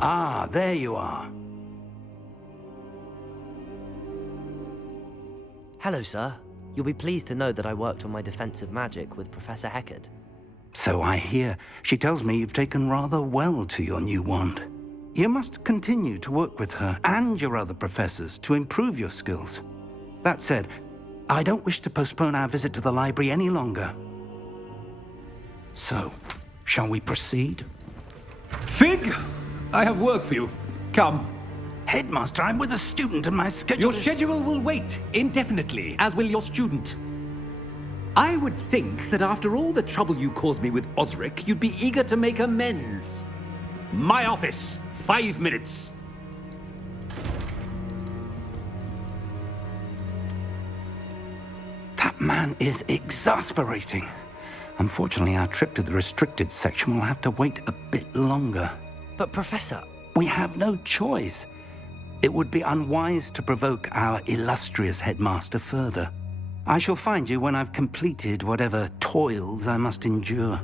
Ah, there you are. Hello, sir. You'll be pleased to know that I worked on my defensive magic with Professor Heckard. So I hear. She tells me you've taken rather well to your new wand. You must continue to work with her and your other professors to improve your skills. That said, I don't wish to postpone our visit to the library any longer. So, shall we proceed? Fig! I have work for you. Come. Headmaster, I'm with a student and my schedule Your is... schedule will wait indefinitely, as will your student. I would think that after all the trouble you caused me with Osric, you'd be eager to make amends. My office, 5 minutes. That man is exasperating. Unfortunately, our trip to the restricted section will have to wait a bit longer. But, Professor... We have no choice. It would be unwise to provoke our illustrious headmaster further. I shall find you when I've completed whatever toils I must endure.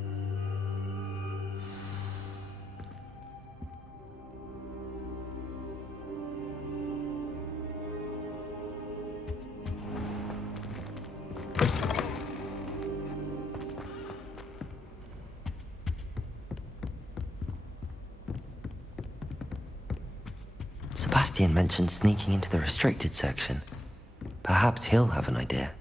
Sebastian mentioned sneaking into the restricted section. Perhaps he'll have an idea.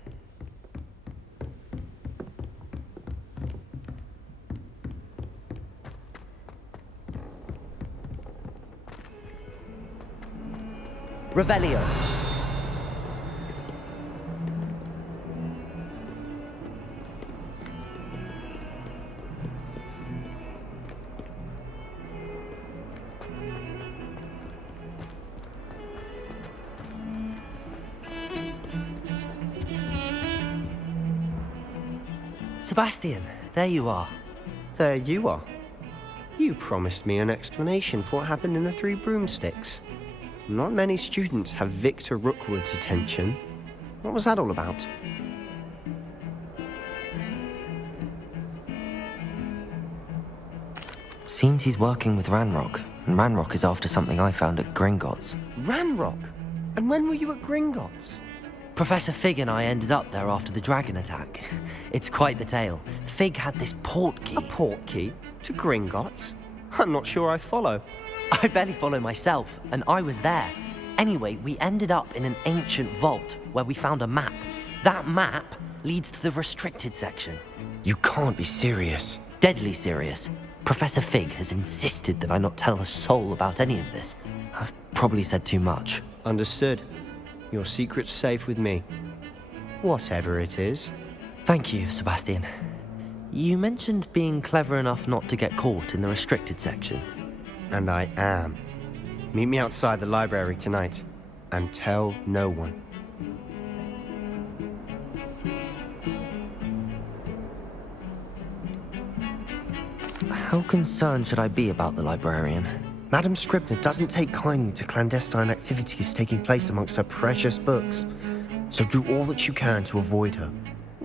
Revelio. Sebastian, there you are. There you are. You promised me an explanation for what happened in the Three Broomsticks. Not many students have Victor Rookwood's attention. What was that all about? Seems he's working with Ranrock, and Ranrock is after something I found at Gringotts. Ranrock? And when were you at Gringotts? Professor Fig and I ended up there after the dragon attack. It's quite the tale. Fig had this portkey. A portkey? To Gringotts? I'm not sure I follow. I barely follow myself, and I was there. Anyway, we ended up in an ancient vault where we found a map. That map leads to the restricted section. You can't be serious. Deadly serious. Professor Fig has insisted that I not tell a soul about any of this. I've probably said too much. Understood. Your secret's safe with me. Whatever it is. Thank you, Sebastian. You mentioned being clever enough not to get caught in the restricted section. And I am. Meet me outside the library tonight, and tell no one. How concerned should I be about the librarian? Madam Scribner doesn't take kindly to clandestine activities taking place amongst her precious books, so do all that you can to avoid her.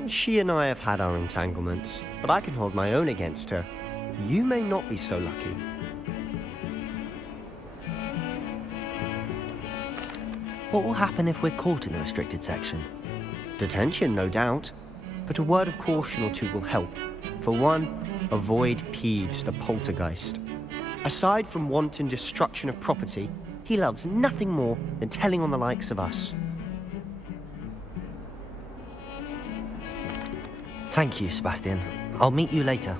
She and I have had our entanglements, but I can hold my own against her. You may not be so lucky. What will happen if we're caught in the restricted section? Detention, no doubt, but a word of caution or two will help. For one, avoid Peeves, the poltergeist. Aside from wanton destruction of property, he loves nothing more than telling on the likes of us. Thank you, Sebastian. I'll meet you later.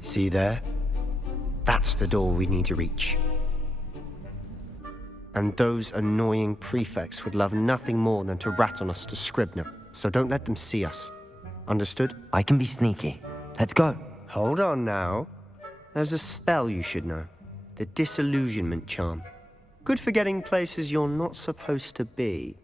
See there? That's the door we need to reach. And those annoying prefects would love nothing more than to rat on us to Scribner, so don't let them see us. Understood? I can be sneaky. Let's go. Hold on now. There's a spell you should know. The Disillusionment Charm. Good for getting places you're not supposed to be.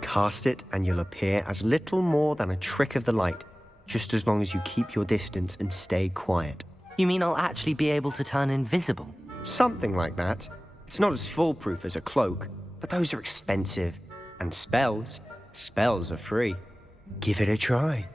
Cast it and you'll appear as little more than a trick of the light. just as long as you keep your distance and stay quiet. You mean I'll actually be able to turn invisible? Something like that. It's not as foolproof as a cloak, but those are expensive. And spells are free. Give it a try.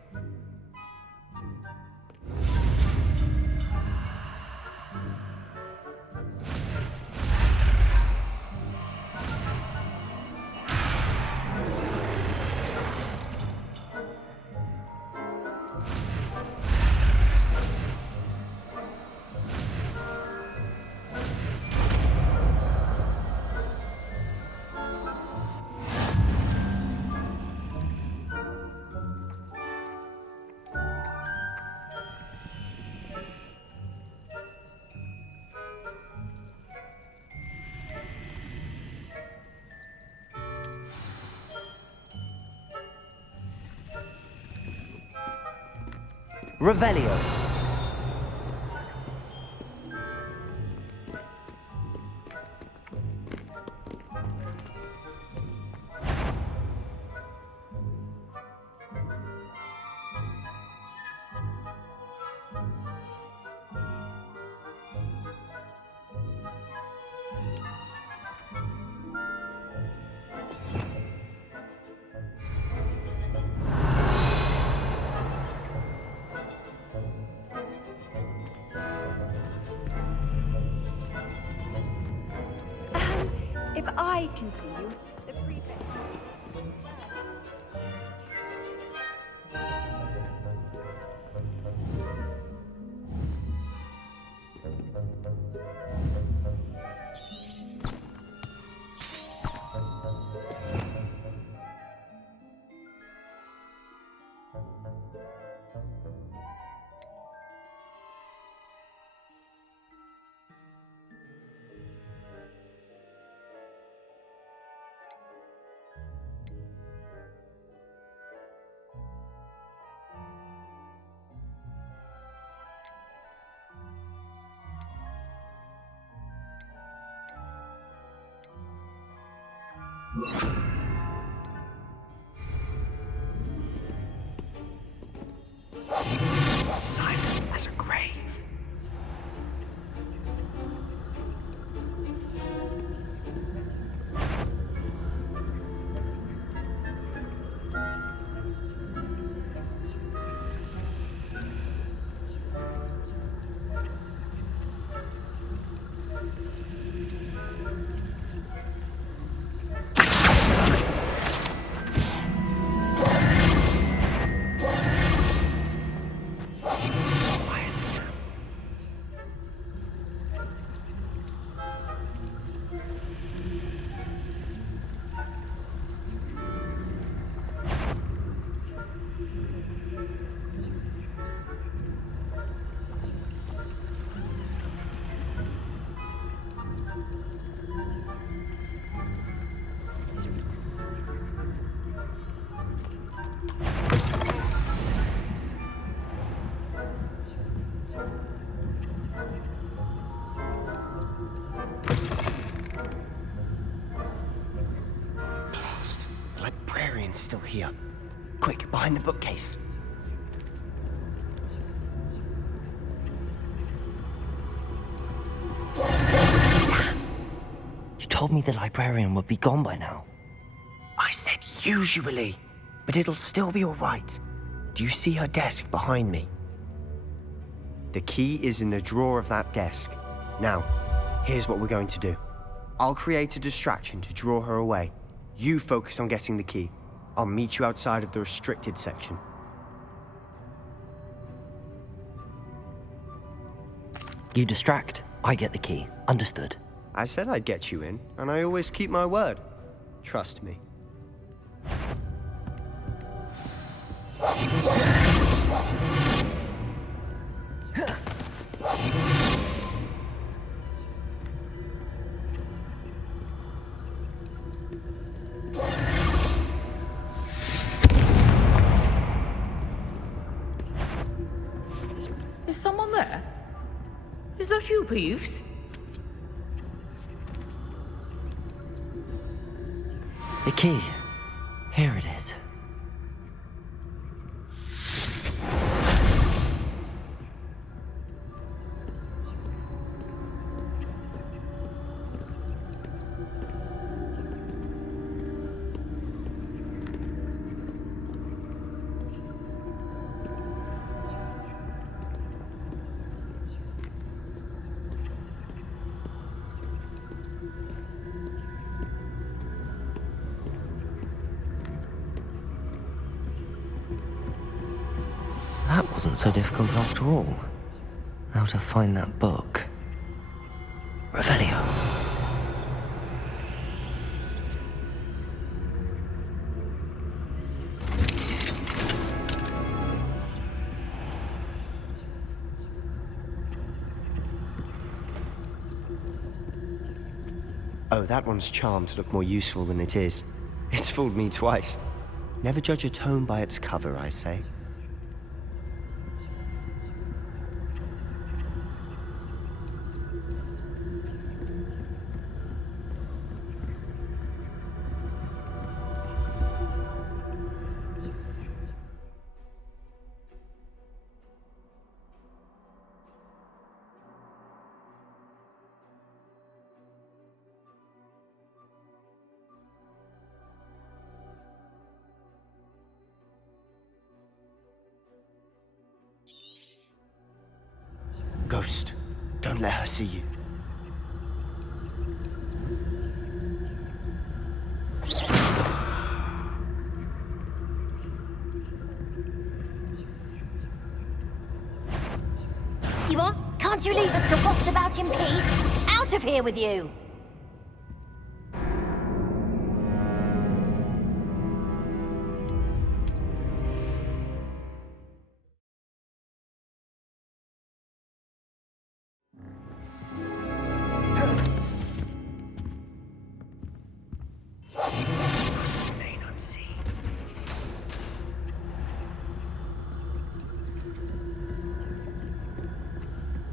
Revelio. If I can see you, the prefect... Silent as a grave. The librarian's still here. Quick, behind the bookcase. You told me the librarian would be gone by now. I said usually, but it'll still be all right. Do you see her desk behind me? The key is in the drawer of that desk. Now, here's what we're going to do. I'll create a distraction to draw her away. You focus on getting the key. I'll meet you outside of the restricted section. You distract, I get the key. Understood. I said I'd get you in, and I always keep my word. Trust me. Is someone there? Is that you, Peeves? The key. Here it is. that wasn't so difficult after all. Now to find that book. Revelio. Oh, that one's charmed to look more useful than it is. It's fooled me twice. Never judge a tome by its cover, I say. Ghost, don't let her see you. You what? Can't you leave us to waft about in peace? Out of here with you!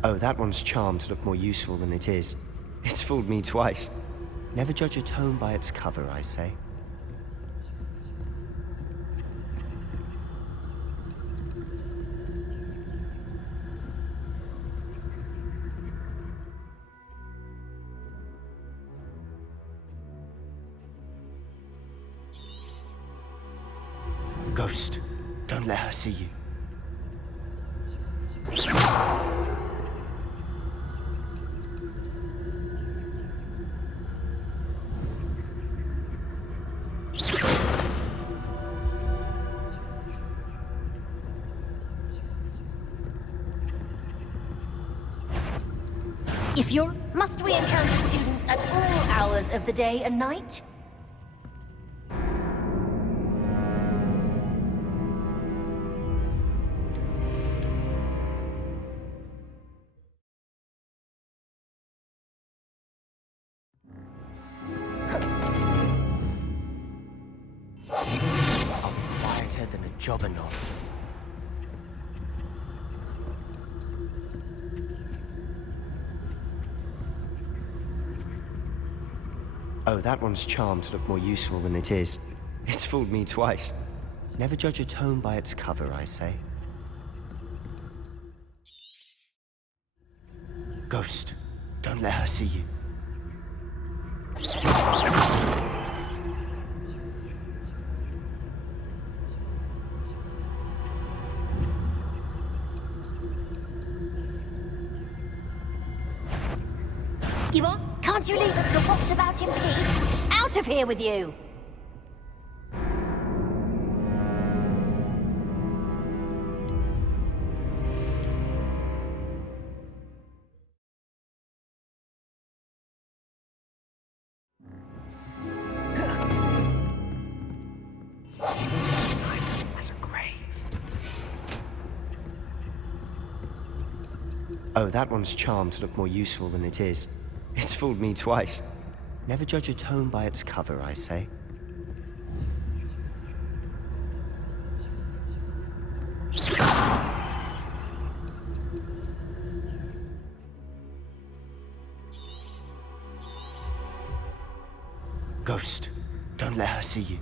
Oh, that one's charmed to look more useful than it is. It's fooled me twice. Never judge a tome by its cover, I say. Ghost, don't let her see you. If you're... Must we encounter students at all hours of the day and night? I'll be quieter than a jobberknoll. Oh, that one's charmed to look more useful than it is. It's fooled me twice. Never judge a tome by its cover, I say. Ghost, don't let her see you. You what? Can't you leave us to waft about in peace? Out of here with you! Silent as a grave. Oh, that one's charmed to look more useful than it is. It's fooled me twice. Never judge a tome by its cover, I say. Ghost, don't let her see you.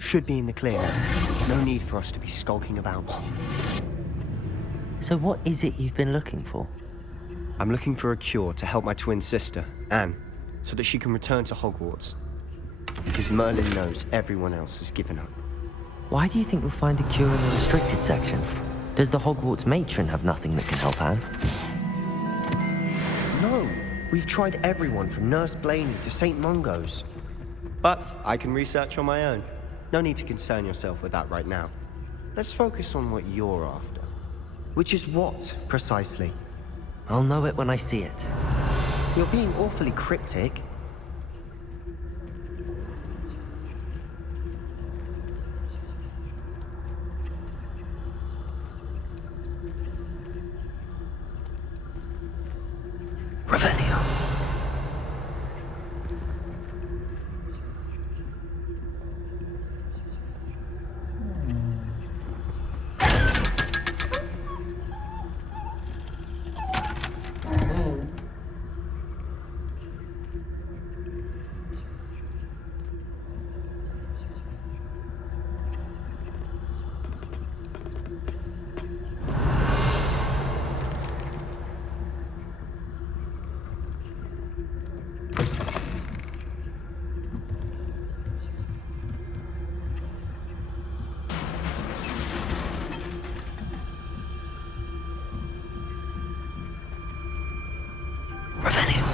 Should be in the clear now. No need for us to be skulking about. So what is it you've been looking for? I'm looking for a cure to help my twin sister, Anne, so that she can return to Hogwarts. Because Merlin knows everyone else has given up. Why do you think you'll find a cure in the restricted section? Does the Hogwarts matron have nothing that can help Anne? No, we've tried everyone from Nurse Blaney to St. Mungo's. But I can research on my own. No need to concern yourself with that right now. Let's focus on what you're after. Which is what, precisely? I'll know it when I see it. You're being awfully cryptic. Revelio. Revelio.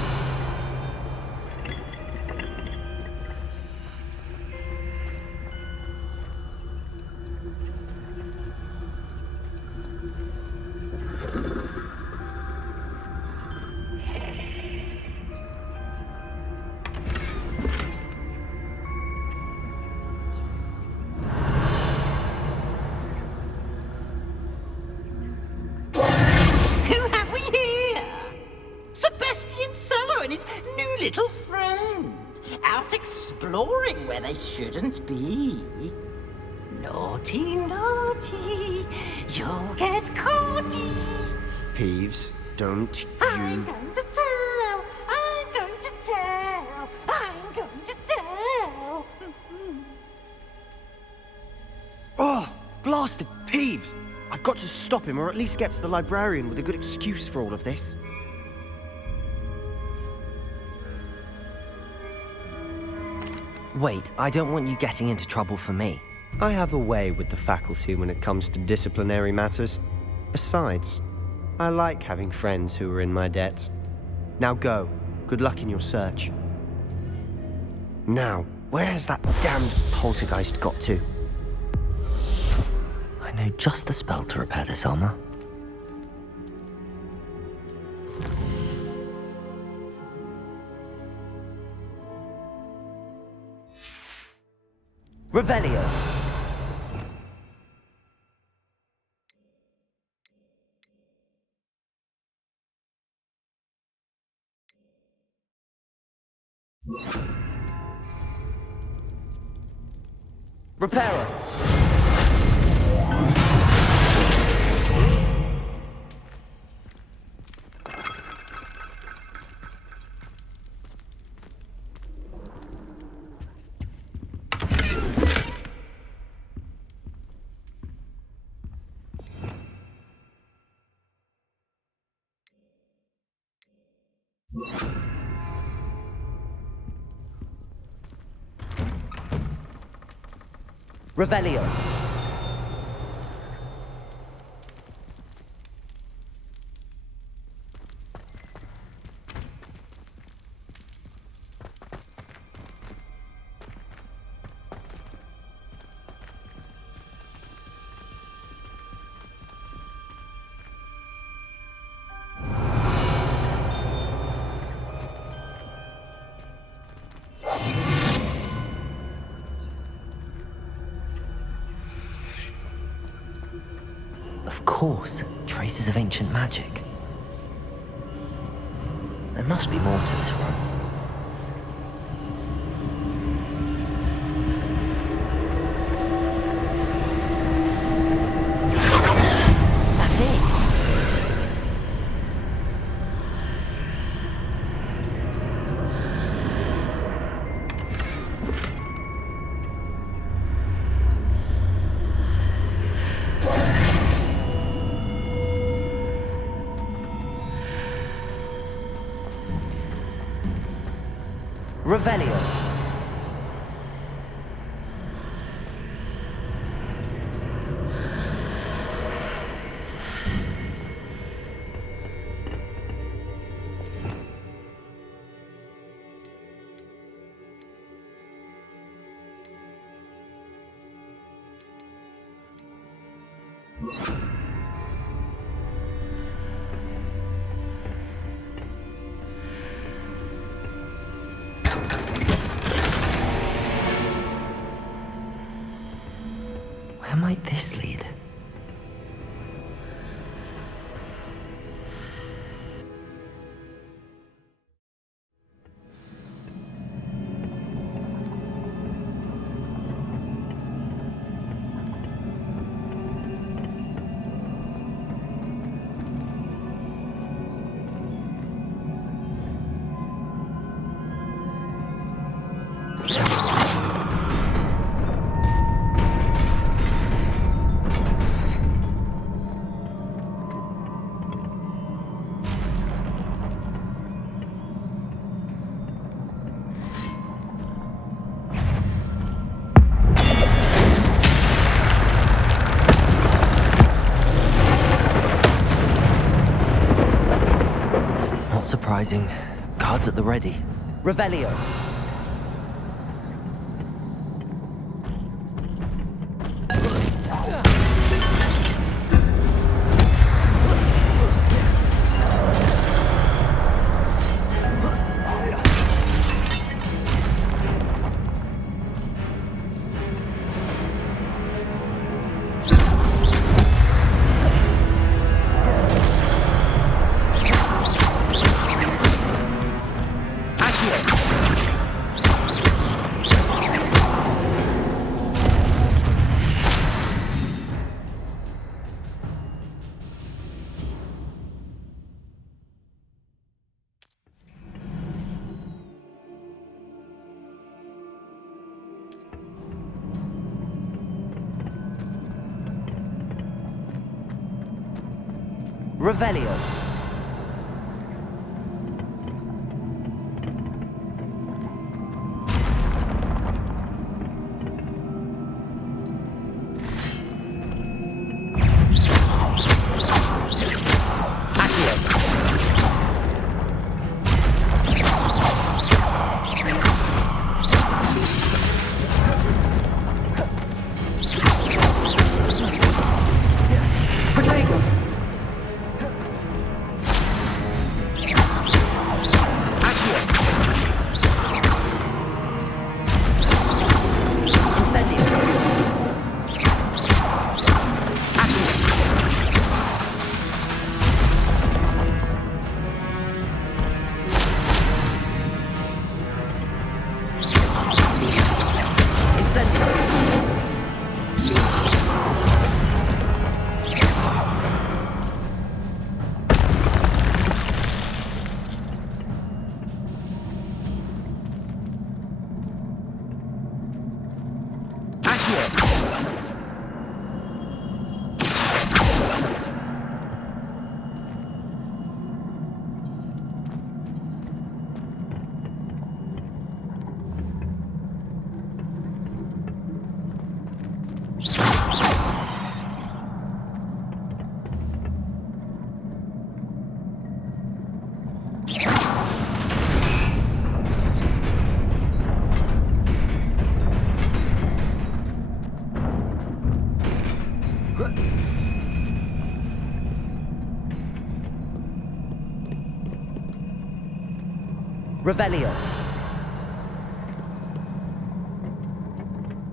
Who have we here? Sebastian Sallow and his new little friend. Out exploring where they shouldn't be. Naughty, naughty. You'll get caughty. Peeves, don't I'm you... going to tell. I'm going to tell. I'm going to tell. Oh, blasted Peeves! I've got to stop him, or at least get to the librarian with a good excuse for all of this. Wait, I don't want you getting into trouble for me. I have a way with the faculty when it comes to disciplinary matters. Besides, I like having friends who are in my debt. Now go. Good luck in your search. Now, where has that damned poltergeist got to? I know just the spell to repair this armor. Revelio. Reparo. Revelio. Of course, traces of ancient magic. There must be more to this room. That's it! Revelio. Where might this lead? Not surprising. Guards at the ready. Revelio. Revelio. Revelio.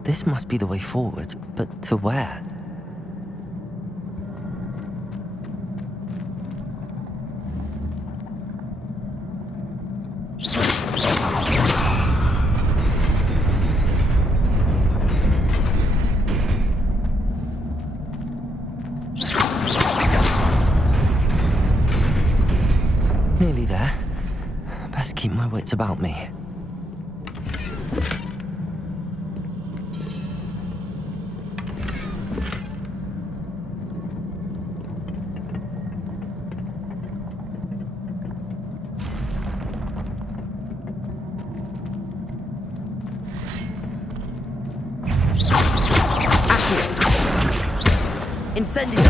This must be the way forward, but to where? Nearly there. Best keep my wits about me. Accio. Incendio.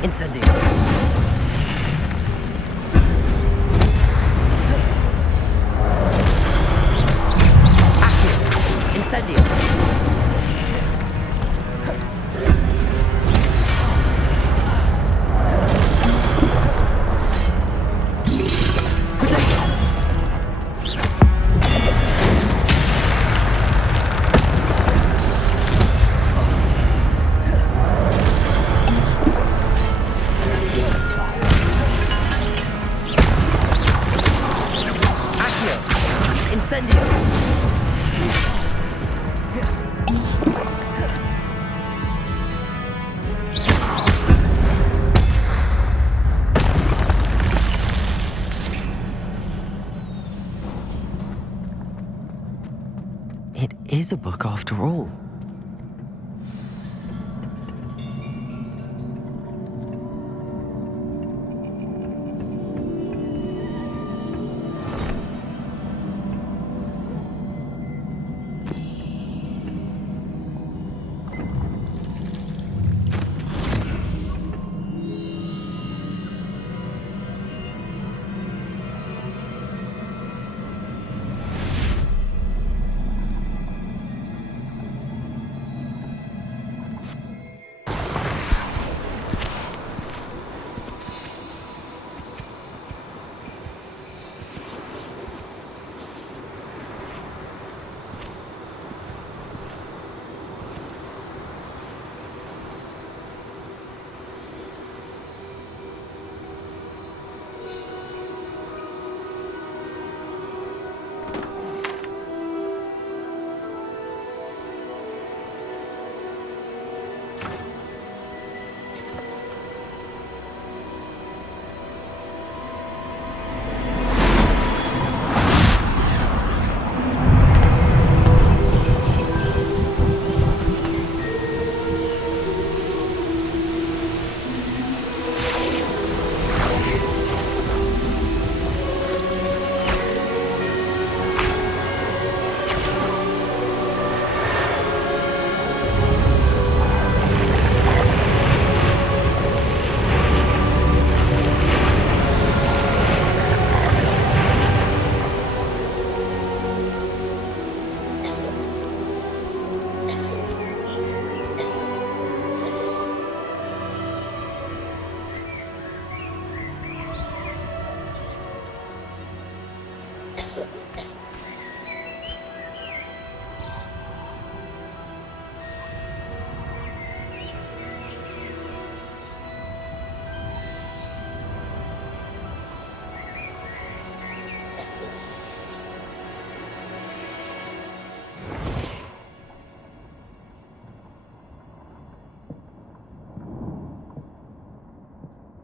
Incendio. Accio. Incendio. Protection. Incendio! It is a book after all.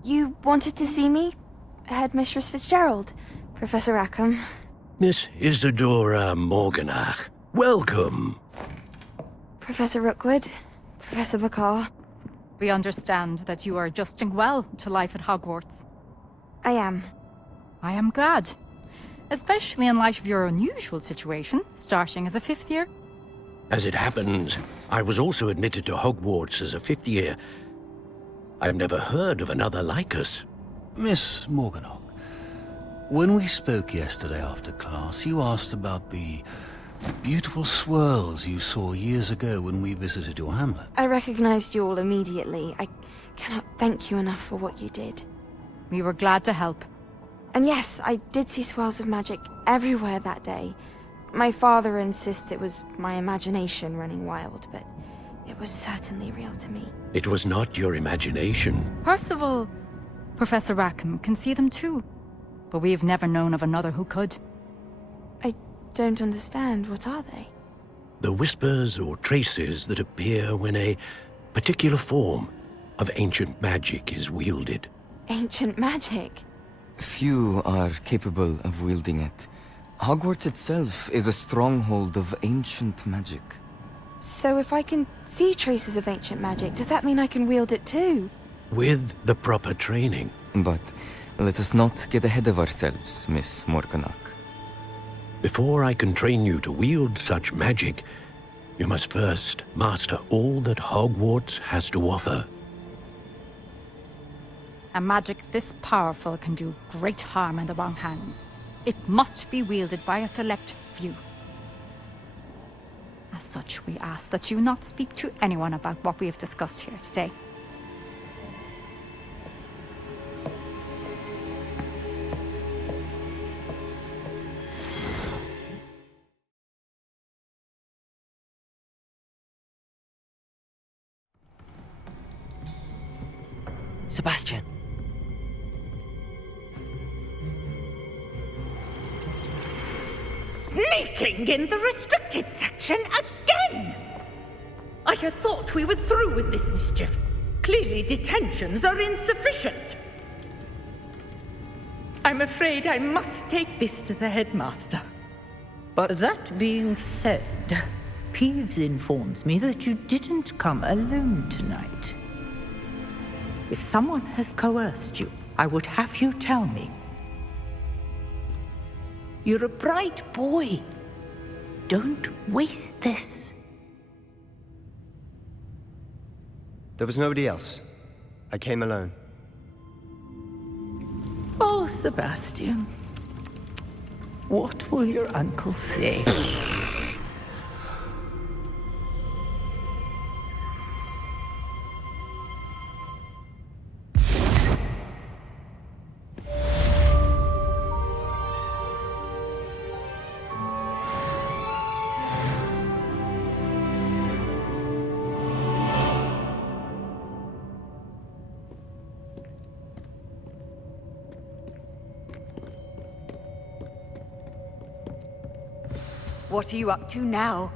You wanted to see me? Headmistress Fitzgerald? Professor Rackham? Miss Isadora Morganach, welcome. Professor Rookwood? Professor Bakar? We understand that you are adjusting well to life at Hogwarts. I am. I am glad. Especially in light of your unusual situation, starting as a 5th year. As it happens, I was also admitted to Hogwarts as a 5th year. I've never heard of another like us. Miss Morganach, when we spoke yesterday after class, you asked about the beautiful swirls you saw years ago when we visited your hamlet. I recognized you all immediately. I cannot thank you enough for what you did. We were glad to help. And yes, I did see swirls of magic everywhere that day. My father insists it was my imagination running wild, but it was certainly real to me. It was not your imagination. Percival, Professor Rackham can see them too. But we have never known of another who could. I don't understand. What are they? The whispers or traces that appear when a particular form of ancient magic is wielded. Ancient magic? Few are capable of wielding it. Hogwarts itself is a stronghold of ancient magic. So if I can see traces of ancient magic, does that mean I can wield it too? With the proper training. But let us not get ahead of ourselves, Miss Morganach. Before I can train you to wield such magic, you must first master all that Hogwarts has to offer. A magic this powerful can do great harm in the wrong hands. It must be wielded by a select few. As such, we ask that you not speak to anyone about what we have discussed here today. Sebastian. Sneaking in the restricted section again! I had thought we were through with this mischief. Clearly detentions are insufficient. I'm afraid I must take this to the headmaster. But that being said, Peeves informs me that you didn't come alone tonight. If someone has coerced you, I would have you tell me. You're a bright boy. Don't waste this. There was nobody else. I came alone. Oh, Sebastian. What will your uncle say? What are you up to now?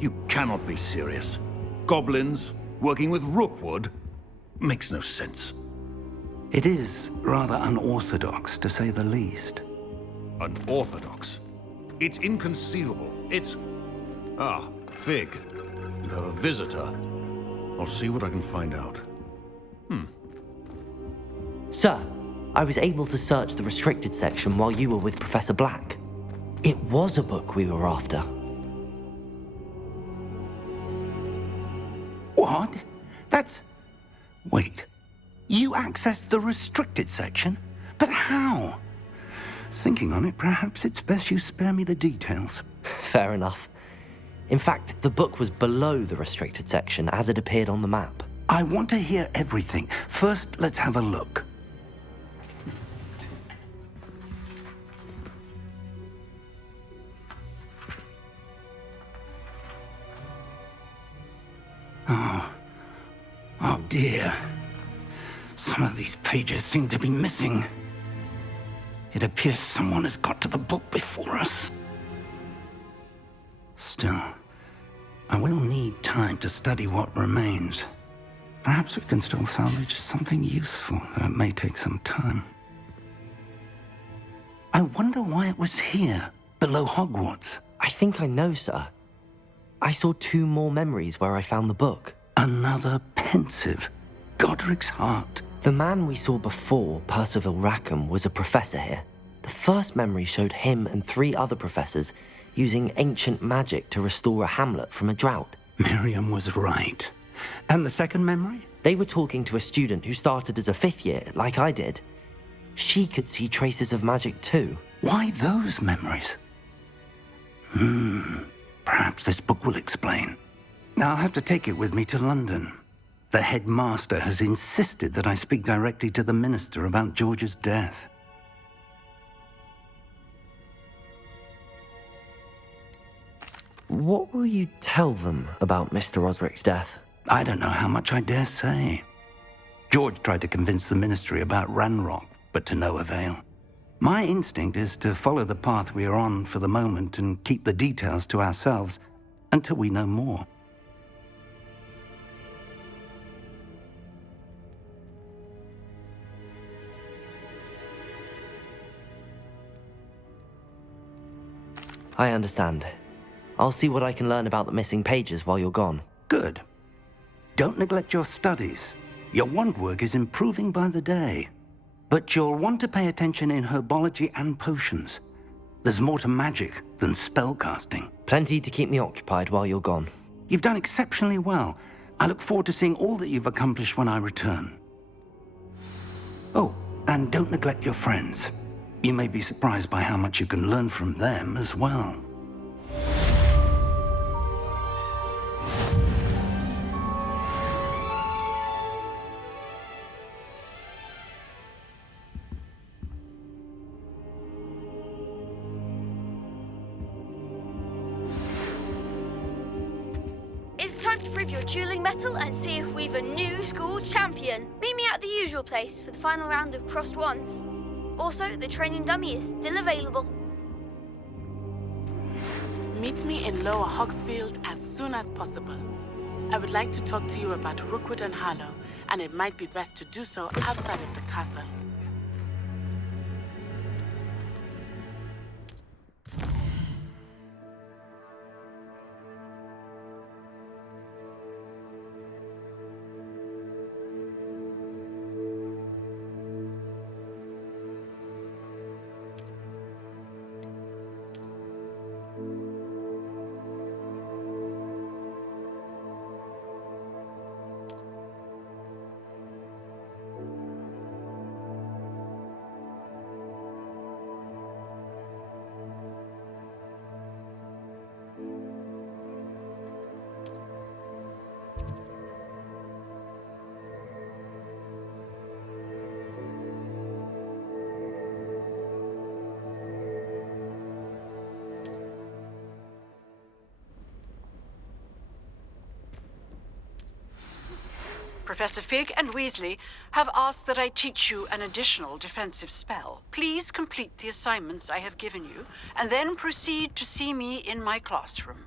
You cannot be serious. Goblins working with Rookwood? Makes no sense. It is rather unorthodox, to say the least. Unorthodox? It's inconceivable. It's... Ah, Fig. You have a visitor. I'll see what I can find out. Sir, I was able to search the restricted section while you were with Professor Black. It was a book we were after. What? That's... Wait. You accessed the restricted section? But how? Thinking on it, perhaps it's best you spare me the details. Fair enough. In fact, the book was below the restricted section as it appeared on the map. I want to hear everything. First, let's have a look. dear. Some of these pages seem to be missing. It appears someone has got to the book before us. Still, I will need time to study what remains. Perhaps we can still salvage something useful, though it may take some time. I wonder why it was here, below Hogwarts. I think I know, sir. I saw 2 more memories where I found the book. Another pensive. Godric's heart. The man we saw before, Percival Rackham, was a professor here. The first memory showed him and 3 other professors using ancient magic to restore a hamlet from a drought. Miriam was right. And the second memory? They were talking to a student who started as a 5th year, like I did. She could see traces of magic too. Why those memories? Perhaps this book will explain. I'll have to take it with me to London. The headmaster has insisted that I speak directly to the minister about George's death. What will you tell them about Mr. Osric's death? I don't know how much I dare say. George tried to convince the ministry about Ranrock, but to no avail. My instinct is to follow the path we are on for the moment and keep the details to ourselves until we know more. I understand. I'll see what I can learn about the missing pages while you're gone. Good. Don't neglect your studies. Your wand work is improving by the day. But you'll want to pay attention in herbology and potions. There's more to magic than spellcasting. Plenty to keep me occupied while you're gone. You've done exceptionally well. I look forward to seeing all that you've accomplished when I return. Oh, and don't neglect your friends. You may be surprised by how much you can learn from them as well. It's time to prove your dueling mettle and see if we've a new school champion. Meet me at the usual place for the final round of crossed wands. Also, the training dummy is still available. Meet me in Lower Hogsfield as soon as possible. I would like to talk to you about Rookwood and Harlow, and it might be best to do so outside of the castle. Professor Fig and Weasley have asked that I teach you an additional defensive spell. Please complete the assignments I have given you, and then proceed to see me in my classroom.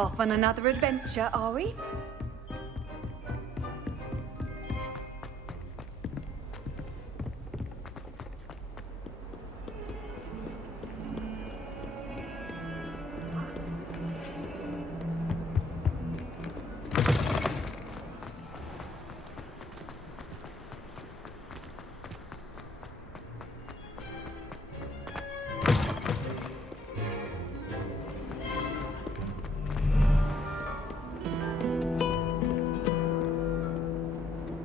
Off on another adventure, are we?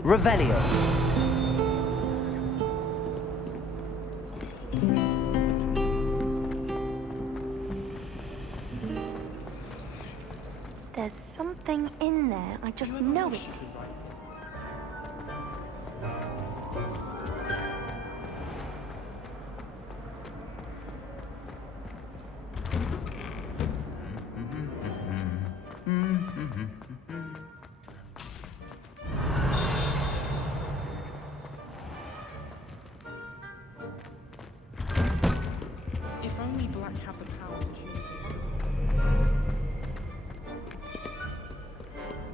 Revelio. There's something in there. I just know it. If only Black had the power to choose.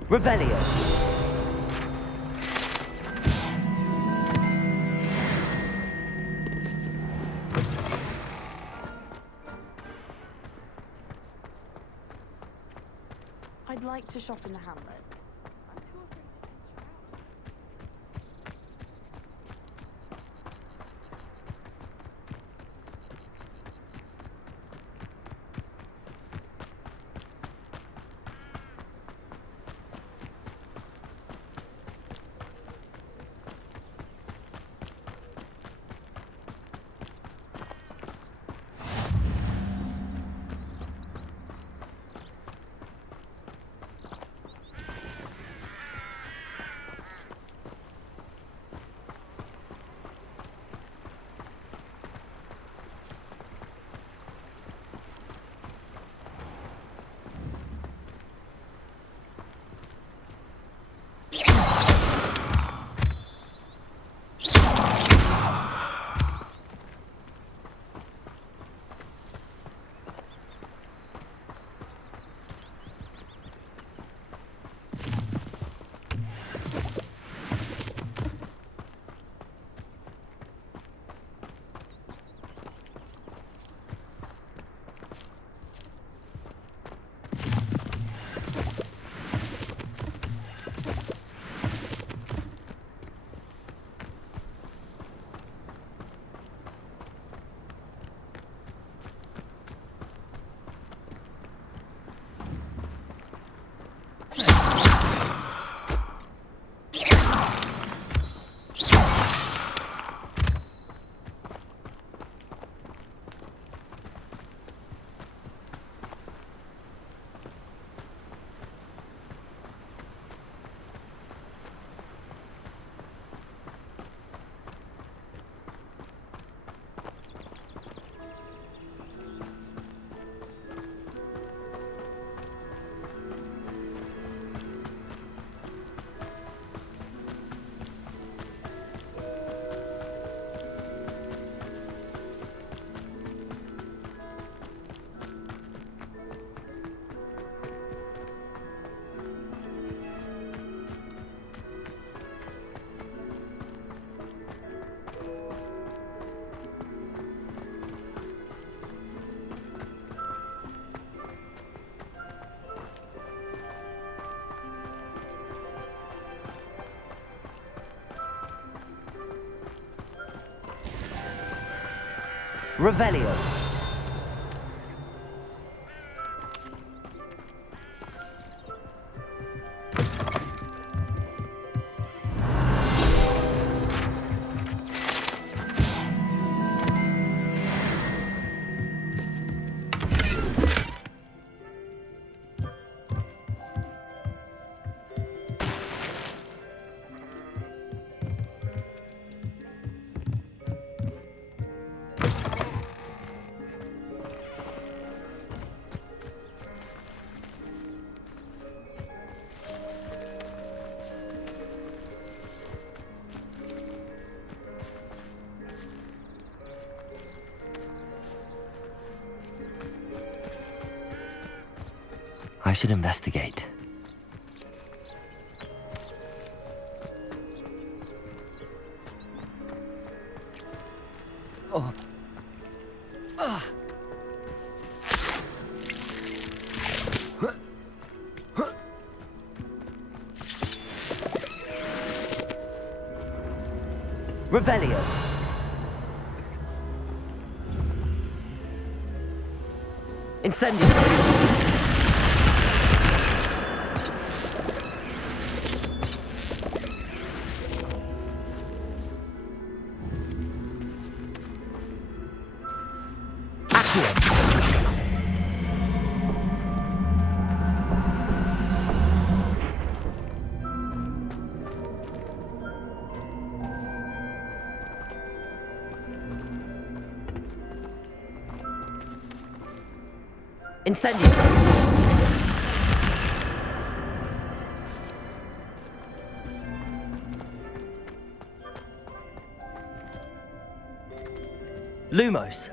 Revelio. I'd like to shop in the hamlet. Revelio. I should investigate. Oh. Ah. Revelio. Incendio. Incendio. Lumos.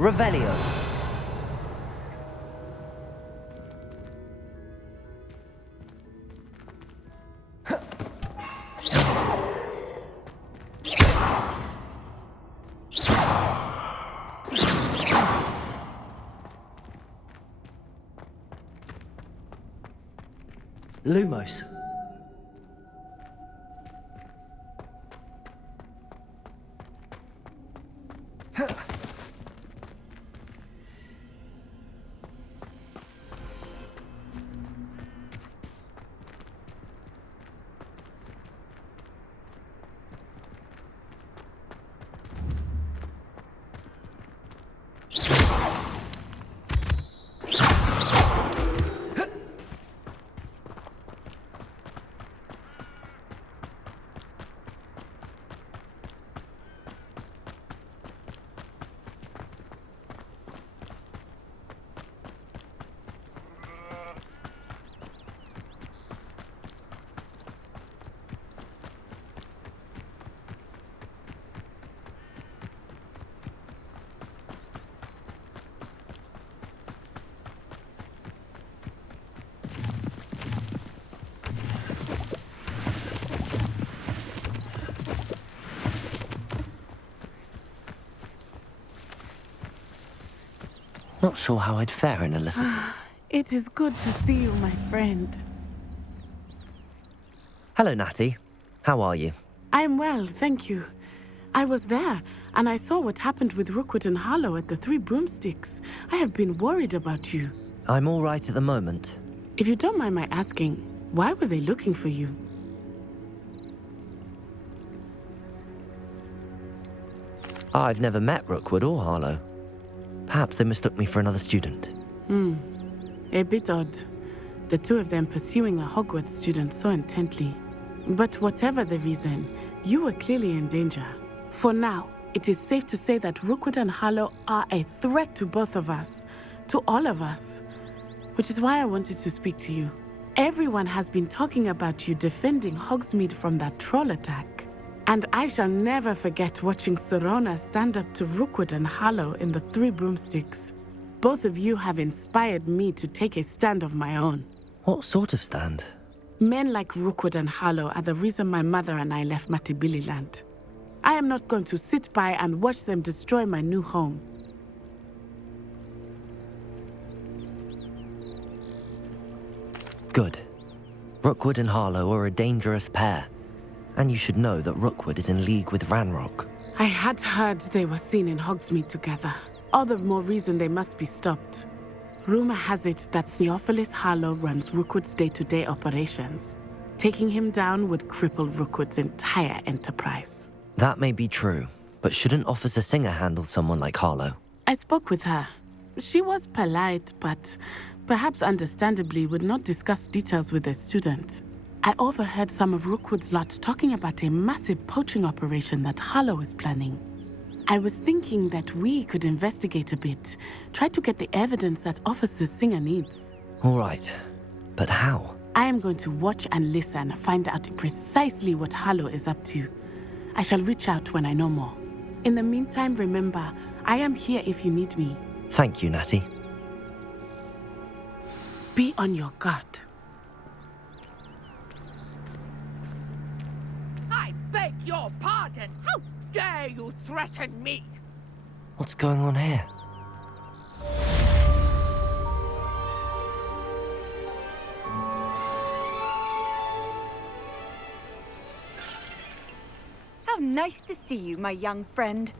Revelio. Lumos. not sure how I'd fare in a little... It is good to see you, my friend. Hello, Natty. How are you? I'm well, thank you. I was there, and I saw what happened with Rookwood and Harlow at the Three Broomsticks. I have been worried about you. I'm all right at the moment. If you don't mind my asking, why were they looking for you? I've never met Rookwood or Harlow. Perhaps they mistook me for another student. A bit odd. The two of them pursuing a Hogwarts student so intently. But whatever the reason, you were clearly in danger. For now, it is safe to say that Rookwood and Harlow are a threat to both of us. To all of us. Which is why I wanted to speak to you. Everyone has been talking about you defending Hogsmeade from that troll attack. And I shall never forget watching Serona stand up to Rookwood and Harlow in the Three Broomsticks. Both of you have inspired me to take a stand of my own. What sort of stand? Men like Rookwood and Harlow are the reason my mother and I left Matabeleland. I am not going to sit by and watch them destroy my new home. Good. Rookwood and Harlow are a dangerous pair. And you should know that Rookwood is in league with Ranrock. I had heard they were seen in Hogsmeade together. All the more reason they must be stopped. Rumor has it that Theophilus Harlow runs Rookwood's day-to-day operations. Taking him down would cripple Rookwood's entire enterprise. That may be true, but shouldn't Officer Singer handle someone like Harlow? I spoke with her. She was polite, but perhaps understandably would not discuss details with a student. I overheard some of Rookwood's lot talking about a massive poaching operation that Harlow is planning. I was thinking that we could investigate a bit, try to get the evidence that Officer Singer needs. All right, but how? I am going to watch and listen, find out precisely what Harlow is up to. I shall reach out when I know more. In the meantime, remember, I am here if you need me. Thank you, Natty. Be on your guard. I beg your pardon. How dare you threaten me? What's going on here? How nice to see you, my young friend.